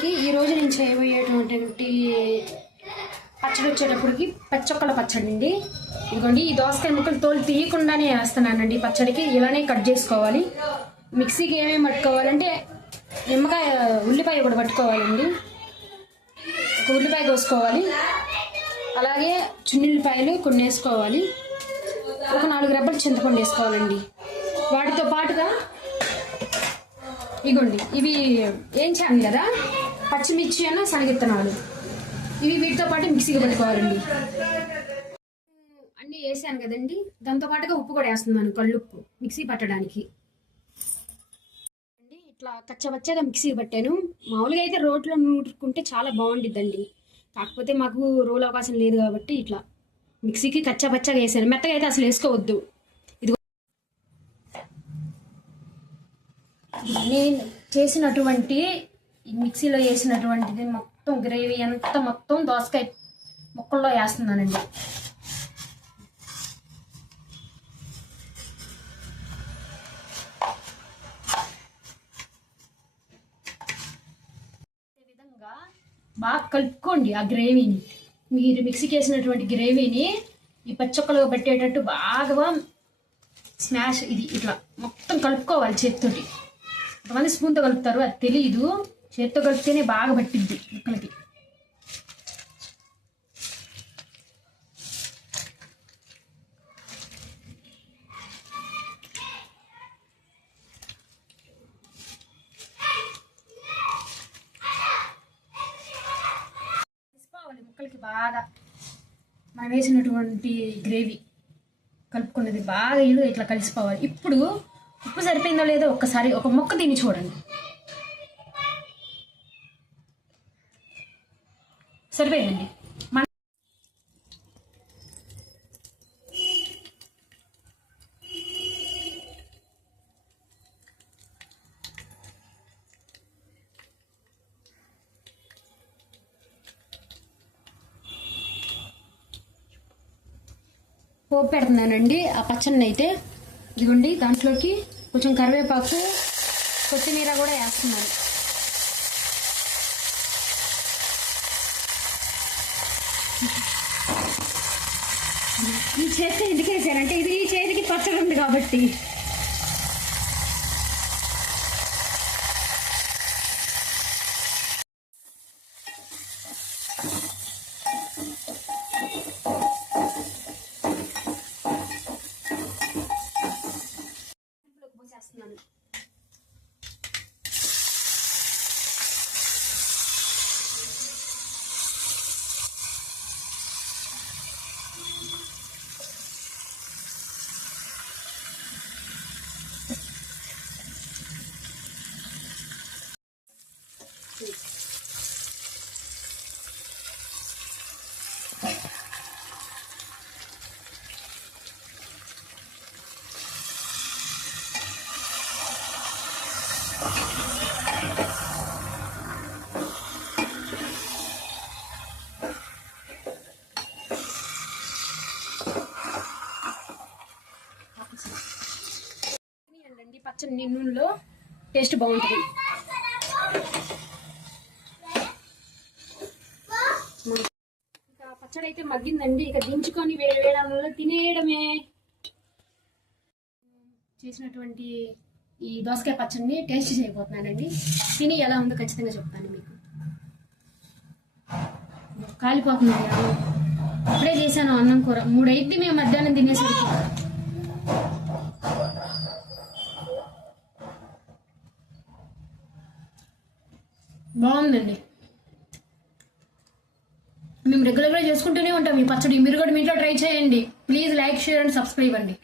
Hello అండి అందరికీ ఈరోజు నేను చేయబోయేటువంటి పచ్చడి వచ్చేటప్పటికి పచ్చొక్కల పచ్చడి అండి. ఇదిగోండి ఈ దోసకాయ ముక్కలు తోలు తీయకుండానే వేస్తున్నానండి పచ్చడికి. ఇలానే కట్ చేసుకోవాలి. మిక్సీకి ఏమేమి పట్టుకోవాలంటే నిమ్మకాయ ఉల్లిపాయ కూడా పట్టుకోవాలండి. ఒక ఉల్లిపాయ కోసుకోవాలి. అలాగే చున్నిల్లిపాయలు కొన్ని వేసుకోవాలి. ఒక నాలుగు రెబ్బలు చింతపండు వేసుకోవాలండి. వాటితో పాటుగా ఇగోండి ఇవి ఏం చేయాలి కదా? పచ్చిమిర్చి అన్న శనగిత్తనాలు ఇవి వీటితో పాటు మిక్సీకి పెట్టుకోవాలండి. అన్నీ వేసాను కదండి. దాంతో పాటుగా ఉప్పు కూడా వేస్తున్నాను కళ్ళుప్పు మిక్సీ పట్టడానికి. ఇట్లా కచ్చబచ్చగా మిక్సీ పట్టాను. మామూలుగా అయితే రోట్లో నూరుకుంటే చాలా బాగుండిద్దండి. కాకపోతే మాకు రోల్ అవకాశం లేదు కాబట్టి ఇట్లా మిక్సీకి కచ్చబచ్చగా వేసాను. మెత్తగా అయితే అసలు వేసుకోవద్దు. ఇది నేను చేసినటువంటి ఈ మిక్సీలో వేసినటువంటిది మొత్తం గ్రేవీ అంతా మొత్తం దోసకాయ ముక్కల్లో వేస్తున్నానండి. విధంగా బాగా కలుపుకోండి ఆ గ్రేవీని. మీరు మిక్సీకి వేసినటువంటి గ్రేవీని ఈ పచ్చొక్కలు పెట్టేటట్టు బాగా స్మాష్ ఇది ఇట్లా మొత్తం కలుపుకోవాలి చేతితోటి. కొంతమంది స్పూన్తో కలుపుతారు అది తెలియదు చేత్తో కలిపితేనే బాగా పట్టిద్ది ముక్కలకి. ముక్కలకి బాగా. మనం వేసినటువంటి గ్రేవీ కలుపుకున్నది బాగా ఇల్లు ఇట్లా కలిసిపోవాలి. ఇప్పుడు ఉప్పు సరిపోయిందో లేదో ఒక్కసారి ఒక మొక్క తిని చూడండి. సరిపోయిందండి. మన పోపు పెడుతున్నానండి. ఆ పచ్చడిని అయితే ఇదిగోండి దాంట్లోకి కొంచెం కరివేపాకు కొత్తిమీర కూడా వేస్తున్నాను. ఈ చేతి ఎందుకు వేసానంటే ఇది ఈ చేతికి పచ్చడి ఉంది కాబట్టి. పచ్చడి నూనెలో టేస్ట్ బాగుంటుంది ఇక పచ్చడి అయితే మగ్గిందండి. ఇక దించుకొని వేడి వేడి తినేయడమే. చేసినటువంటి ఈ దోసకాయ పచ్చడిని టేస్ట్ చేయబోతున్నానండి. తిని ఎలా ఉందో ఖచ్చితంగా చెప్తాను మీకు. కాలిపోతుంది అప్పుడే ఇప్పుడే చేశాను అన్నం కూర. మూడైద్ది మేము మధ్యాహ్నం తినేసరికి. బాగుందండి. మేము రెగ్యులర్గా చేసుకుంటూనే ఉంటాం. ఈ పచ్చడి మీరు కూడా మీ ఇంట్లో ట్రై చేయండి. Please like share and subscribe అండి.